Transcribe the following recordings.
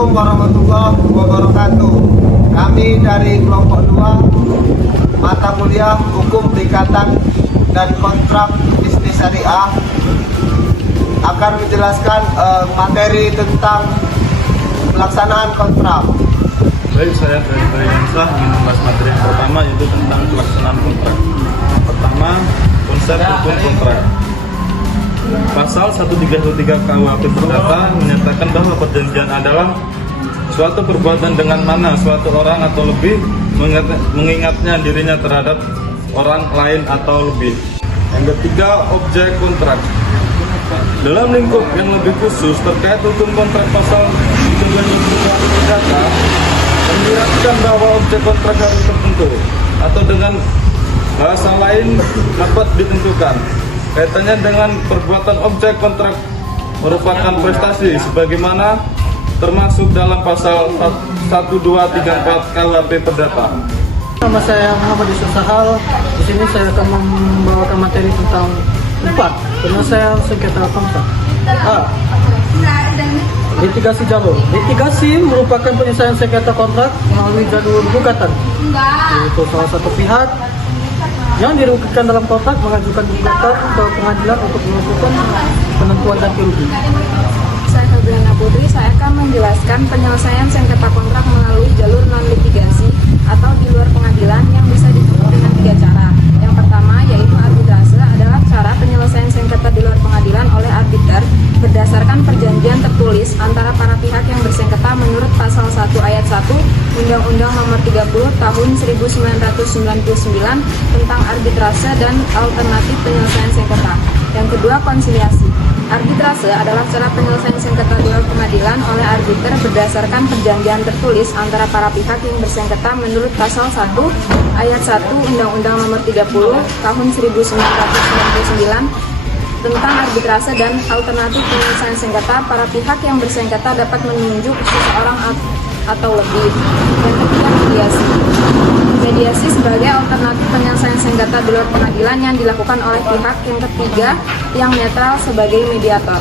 Assalamualaikum warahmatullahi wabarakatuh. Kami dari kelompok 2 mata kuliah Hukum Perikatan dan Kontrak Bisnis Syariah akan menjelaskan materi tentang pelaksanaan kontrak. Baik, saya dari Bayansa ingin membahas materi yang pertama, yaitu tentang pelaksanaan kontrak. Pertama, konsep hukum kontrak. Pasal 133 KUHP Perdata menyatakan bahwa perjanjian adalah suatu perbuatan dengan mana suatu orang atau lebih mengingatnya dirinya terhadap orang lain atau lebih. Yang ketiga, objek kontrak. Dalam lingkup yang lebih khusus terkait hukum kontrak, pasal 133 Perdata menjelaskan bahwa objek kontrak harus tertentu atau dengan bahasa lain dapat ditentukan. Kaitannya dengan perbuatan objek kontrak merupakan prestasi sebagaimana termasuk dalam pasal 1234 KUHP Perdata. Nama saya Muhammad Yusuf Sahal. Di sini saya akan membawakan materi tentang 4 penyelesaian sengketa kontrak. A. Litigasi jalur. Litigasi merupakan penyelesaian sengketa kontrak melalui jalur gugatan. Yaitu salah satu pihak yang dirugikan dalam kontrak mengajukan gugatan ke pengadilan untuk melakukan penentuan ganti rugi. Saya Febriana Putri, saya akan menjelaskan penyelesaian sengketa kontrak melalui jalur non-litigasi atau di luar pengadilan yang bisa ditempuh dengan 3 cara. Yang pertama yaitu arbitrase adalah cara penyelesaian sengketa di luar pengadilan oleh arbiter berdasarkan perjanjian tertulis antara para pihak yang bersengketa menurut pasal 1 ayat 1 Undang-Undang Nomor 30 Tahun 1999 tentang arbitrase dan alternatif penyelesaian sengketa. Yang kedua, konsiliasi. Arbitrase adalah cara penyelesaian sengketa di luar pengadilan oleh arbiter berdasarkan perjanjian tertulis antara para pihak yang bersengketa menurut pasal 1 ayat 1 Undang-Undang Nomor 30 Tahun 1999 tentang arbitrase dan alternatif penyelesaian sengketa. Para pihak yang bersengketa dapat menunjuk seseorang atau lebih. Yang ketiga, mediasi. Mediasi sebagai alternatif penyelesaian sengketa di luar pengadilan yang dilakukan oleh pihak yang ketiga yang netral sebagai mediator.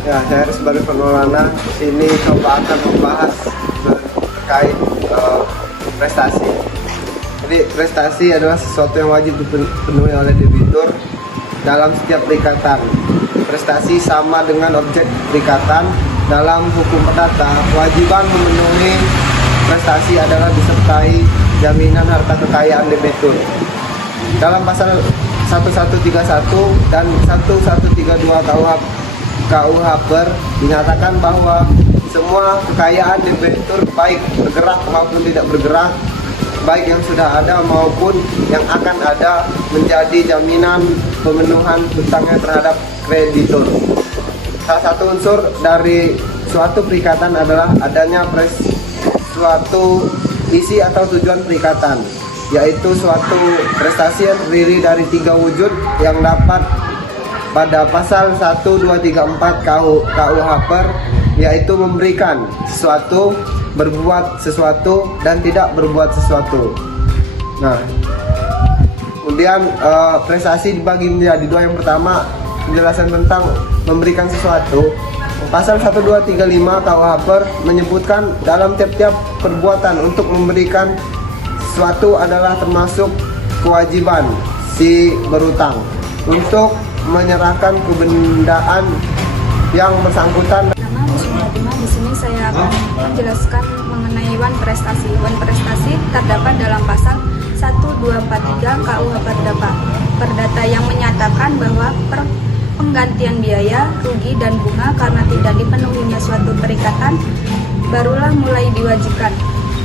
Ya, saya sebagai pengelola ini coba akan membahas terkait prestasi. Jadi prestasi adalah sesuatu yang wajib dipenuhi oleh debitur dalam setiap perikatan. Prestasi sama dengan objek perikatan. Dalam hukum perdata, kewajiban memenuhi prestasi adalah disertai jaminan harta kekayaan debitur. Dalam pasal 1131 dan 1132 KUHP dinyatakan bahwa semua kekayaan debitur baik bergerak maupun tidak bergerak, baik yang sudah ada maupun yang akan ada, menjadi jaminan pemenuhan hutangnya terhadap kreditur. Salah satu unsur dari suatu perikatan adalah adanya suatu isi atau tujuan perikatan, yaitu suatu prestasi yang terdiri dari 3 wujud yang dapat pada pasal 1, 2, 3, 4 KUHP, yaitu memberikan sesuatu, berbuat sesuatu, dan tidak berbuat sesuatu. Nah, kemudian prestasi dibagi menjadi 2. Yang pertama, penjelasan tentang memberikan sesuatu. Pasal 1235 KUHP menyebutkan dalam tiap-tiap perbuatan untuk memberikan sesuatu adalah termasuk kewajiban si berutang untuk menyerahkan kebendaan yang bersangkutan. Di sini saya akan menjelaskan mengenai wan prestasi. Wan prestasi terdapat dalam pasal 1243 KUHP Perdata yang menyatakan bahwa penggantian biaya, rugi, dan bunga karena tidak dipenuhinya suatu perikatan barulah mulai diwajibkan.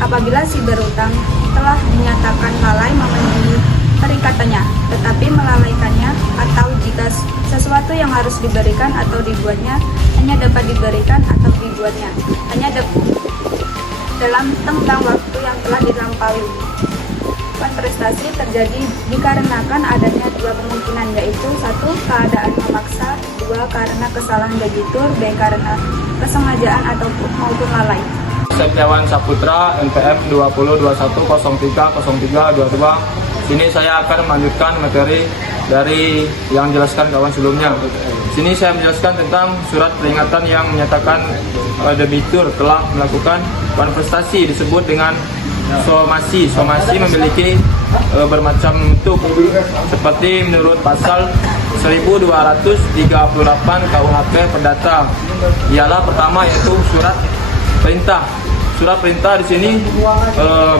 Apabila si berutang telah dinyatakan lalai memenuhi perikatannya, tetapi melalaikannya, atau jika sesuatu yang harus diberikan atau dibuatnya hanya dapat diberikan atau dibuatnya hanya dalam tenggang waktu yang telah dilampaui. Prestasi terjadi dikarenakan adanya 2 kemungkinan, yaitu 1. Keadaan memaksa, 2. Karena kesalahan debitur, B. Karena kesengajaan ataupun maupun lalai. Setiawan Saputra, NPM 2021030322. Sini saya akan melanjutkan materi dari yang jelaskan kawan sebelumnya. sini saya menjelaskan tentang surat peringatan yang menyatakan debitur telah melakukan wan prestasi disebut dengan somasi. Somasi memiliki bermacam bentuk seperti menurut pasal 1238 KUHP Perdata. Ialah pertama yaitu surat perintah. Surat perintah di sini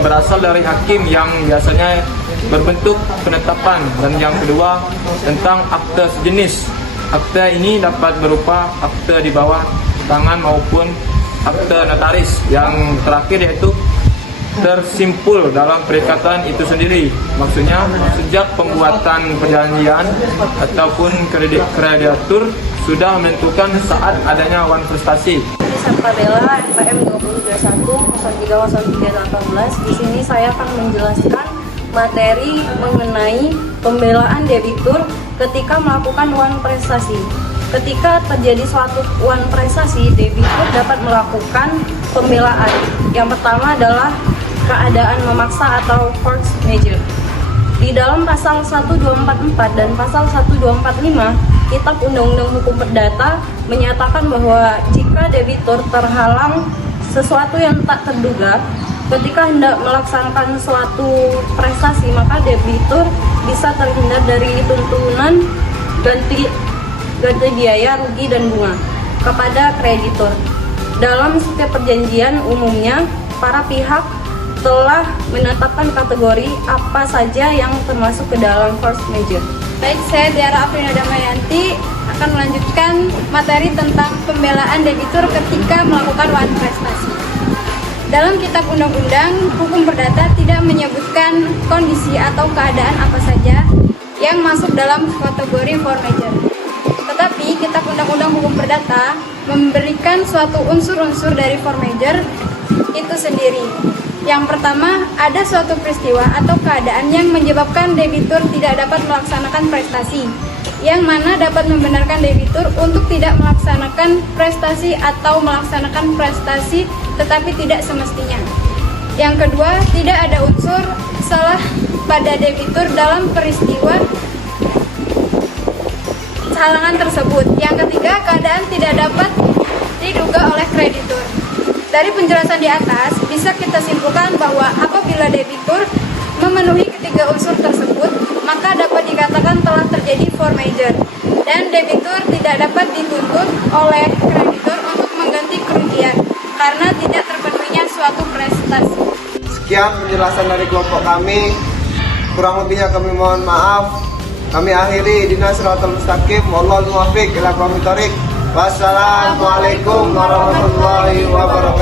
berasal dari hakim yang biasanya berbentuk penetapan, dan yang kedua tentang akte sejenis. Akte ini dapat berupa akte di bawah tangan maupun akte notaris. Yang terakhir yaitu tersimpul dalam perikatan itu sendiri. Maksudnya sejak pembuatan perjanjian ataupun kreditur sudah menentukan saat adanya wan prestasi. Sabkabela NPM 2021-03-0318. Di sini saya akan menjelaskan materi mengenai pembelaan debitur ketika melakukan wan prestasi. Ketika terjadi suatu wan prestasi, debitur dapat melakukan pembelaan. Yang pertama adalah keadaan memaksa atau force majeure. Di dalam pasal 1244 dan pasal 1245 Kitab Undang-Undang Hukum Perdata menyatakan bahwa jika debitur terhalang sesuatu yang tak terduga ketika hendak melaksanakan suatu prestasi, maka debitur bisa terhindar dari tuntutan ganti biaya, rugi, dan bunga kepada kreditur. Dalam setiap perjanjian umumnya para pihak telah menetapkan kategori apa saja yang termasuk ke dalam force majeure. Baik, saya Tiara Afrina Damayanti akan melanjutkan materi tentang pembelaan debitur ketika melakukan wan prestasi. Dalam Kitab Undang-Undang Hukum Perdata tidak menyebutkan kondisi atau keadaan apa saja yang masuk dalam kategori force majeure. Tetapi Kitab Undang-Undang Hukum Perdata memberikan suatu unsur-unsur dari force majeure itu sendiri. Yang pertama, ada suatu peristiwa atau keadaan yang menyebabkan debitur tidak dapat melaksanakan prestasi, yang mana dapat membenarkan debitur untuk tidak melaksanakan prestasi atau melaksanakan prestasi tetapi tidak semestinya. Yang kedua, tidak ada unsur salah pada debitur dalam peristiwa halangan tersebut. Yang ketiga, keadaan tidak dapat diduga oleh kreditur. Dari penjelasan di atas, bisa kita simpulkan bahwa apabila debitur memenuhi ketiga unsur tersebut, maka dapat dikatakan telah terjadi force majeure, dan debitur tidak dapat dituntut oleh kreditur untuk mengganti kerugian karena tidak terpenuhinya suatu prestasi. Sekian penjelasan dari kelompok kami. Kurang lebihnya kami mohon maaf. Kami akhiri Ihdinas Shiratal Mustaqim. Wallahul muwaffiq ila aqwamit thoriq. Wassalamualaikum warahmatullahi wabarakatuh.